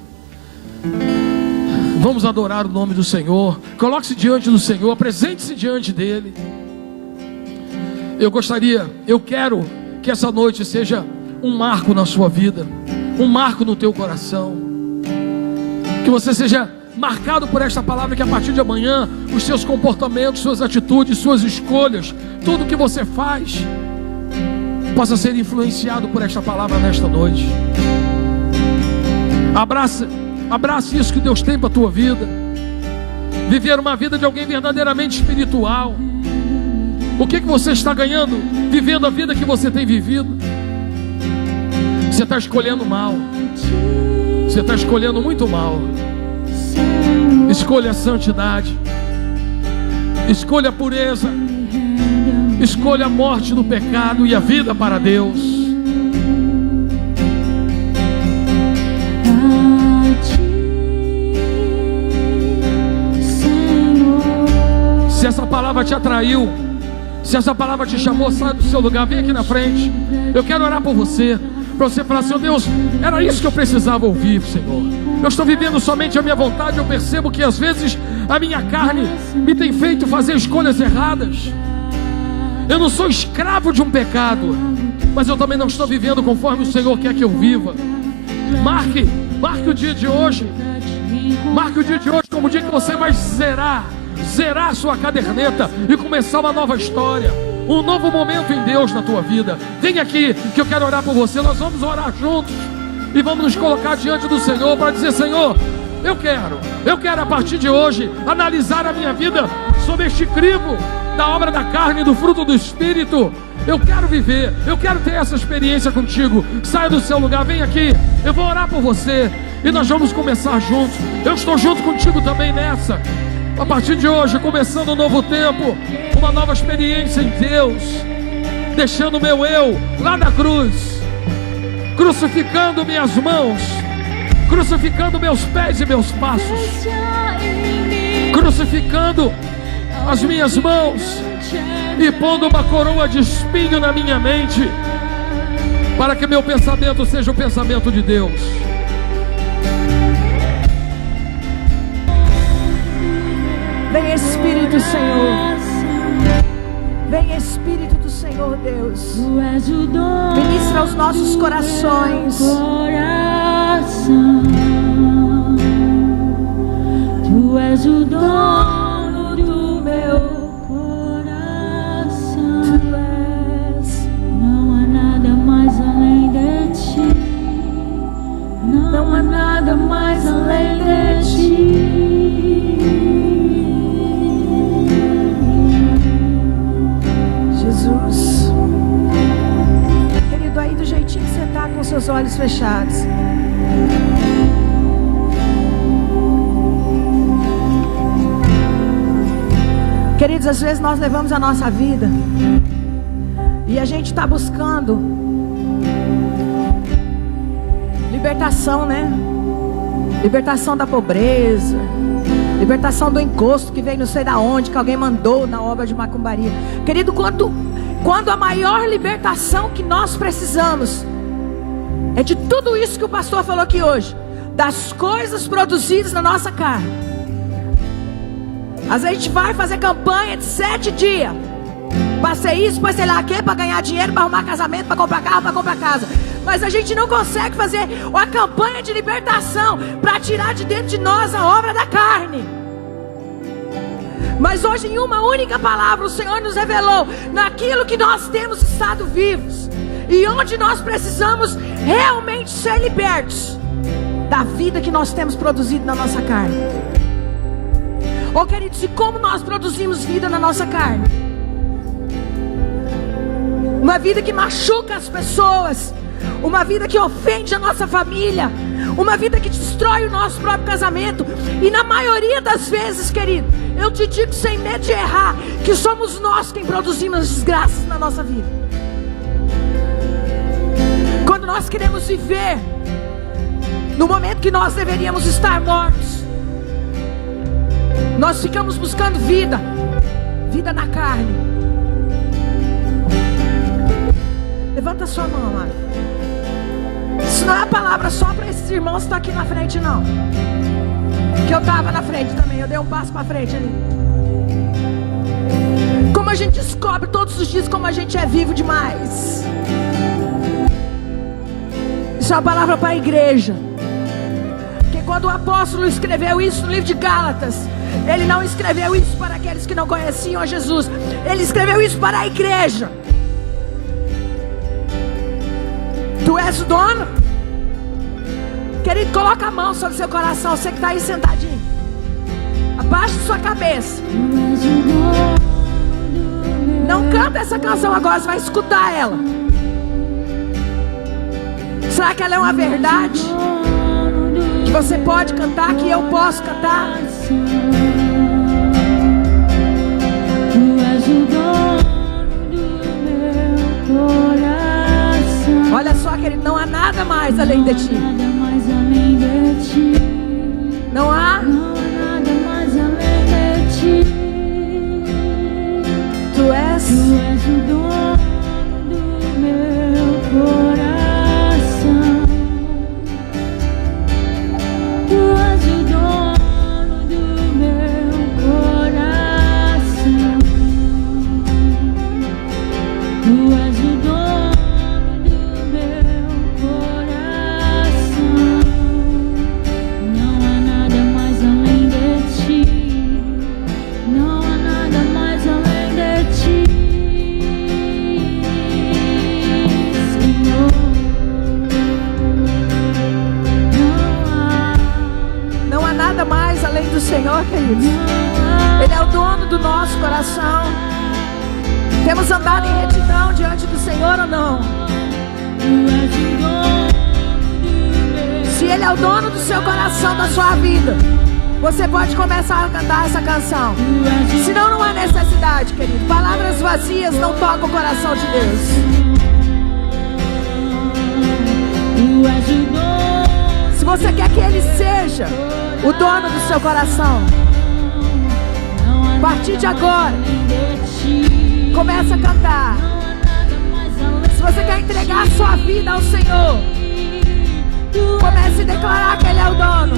Vamos adorar o nome do Senhor. Coloque-se diante do Senhor, apresente-se diante dele. Eu quero que essa noite seja um marco na sua vida, um marco no teu coração. Que você seja marcado por esta palavra, que a partir de amanhã os seus comportamentos, suas atitudes, suas escolhas, tudo que você faz possa ser influenciado por esta palavra nesta noite. Abrace isso que Deus tem para a tua vida. Viver uma vida de alguém verdadeiramente espiritual. O que você está ganhando vivendo a vida que você tem vivido? Você está escolhendo mal. Você está escolhendo muito mal. Escolha a santidade. Escolha a pureza. Escolha a morte do pecado e a vida para Deus. Se essa palavra te atraiu, se essa palavra te chamou, sai do seu lugar, vem aqui na frente. Eu quero orar por você, para você falar: Senhor Deus, era isso que eu precisava ouvir, Senhor. Eu estou vivendo somente a minha vontade. Eu percebo que às vezes a minha carne me tem feito fazer escolhas erradas. Eu não sou escravo de um pecado, mas eu também não estou vivendo conforme o Senhor quer que eu viva. Marque o dia de hoje. Marque o dia de hoje como o dia que você vai zerar a sua caderneta e começar uma nova história, um novo momento em Deus na tua vida. Vem aqui que eu quero orar por você. Nós vamos orar juntos e vamos nos colocar diante do Senhor para dizer: Senhor, eu quero a partir de hoje analisar a minha vida sob este crivo da obra da carne e do fruto do Espírito. Eu quero viver, eu quero ter essa experiência contigo. Saia do seu lugar, vem aqui, eu vou orar por você e nós vamos começar juntos. Eu estou junto contigo também nessa. A partir de hoje, começando um novo tempo, uma nova experiência em Deus, deixando o meu eu lá na cruz, crucificando minhas mãos, crucificando meus pés e meus passos, crucificando as minhas mãos e pondo uma coroa de espinho na minha mente, para que meu pensamento seja o pensamento de Deus. Vem Espírito Senhor, vem Espírito do Senhor Deus, ministra aos nossos corações. Tu és o dono do meu coração. Tu és. Não há nada mais além de ti. Não há nada mais além de ti. Jesus. Querido, aí do jeitinho que você está, com seus olhos fechados. Queridos, às vezes nós levamos a nossa vida e a gente está buscando libertação, né? Libertação da pobreza, libertação do encosto que veio não sei da onde, que alguém mandou na obra de macumbaria. Querido, quando a maior libertação que nós precisamos é de tudo isso que o pastor falou aqui hoje, das coisas produzidas na nossa carne. Às vezes a gente vai fazer campanha de 7 dias, passei isso, passei lá aqui, para ganhar dinheiro, para arrumar casamento, para comprar carro, para comprar casa. Mas a gente não consegue fazer uma campanha de libertação para tirar de dentro de nós a obra da carne. Mas hoje, em uma única palavra, o Senhor nos revelou naquilo que nós temos estado vivos e onde nós precisamos realmente ser libertos da vida que nós temos produzido na nossa carne. Oh, queridos, e como nós produzimos vida na nossa carne? Uma vida que machuca as pessoas, uma vida que ofende a nossa família, uma vida que destrói o nosso próprio casamento. E na maioria das vezes, querido, eu te digo sem medo de errar, que somos nós quem produzimos as desgraças na nossa vida. Quando nós queremos viver no momento que nós deveríamos estar mortos, nós ficamos buscando vida na carne. Levanta sua mão, amado. Isso não é a palavra só para esses irmãos que estão aqui na frente, não. Que eu estava na frente também, eu dei um passo para frente ali. Como a gente descobre todos os dias como a gente é vivo demais. Isso é uma palavra para a igreja. Porque quando o apóstolo escreveu isso no livro de Gálatas, ele não escreveu isso para aqueles que não conheciam a Jesus. Ele escreveu isso para a igreja. Tu és o dono? Querido, coloca a mão sobre o seu coração. Você que está aí sentadinho, abaixa sua cabeça. Não canta essa canção agora, você vai escutar ela. Será que ela é uma verdade? Que você pode cantar, que eu posso cantar? Olha só, querido, não há nada mais além de ti. Não há nada mais além de ti. Tu és o dono do meu coração. Tu és o dono do meu coração. Tu és o dono do meu coração. Não há nada mais além de ti. Não há nada mais além de ti, Senhor. Não há nada mais além do Senhor, queridos. Ele é o dono do nosso coração. Temos andado em retidão diante do Senhor ou não? Se Ele é o dono do seu coração, da sua vida, você pode começar a cantar essa canção. Senão não há necessidade, querido. Palavras vazias não tocam o coração de Deus. Se você quer que Ele seja o dono do seu coração, a partir de agora, começa a cantar. Se você quer entregar a sua vida ao Senhor, comece a declarar que Ele é o dono.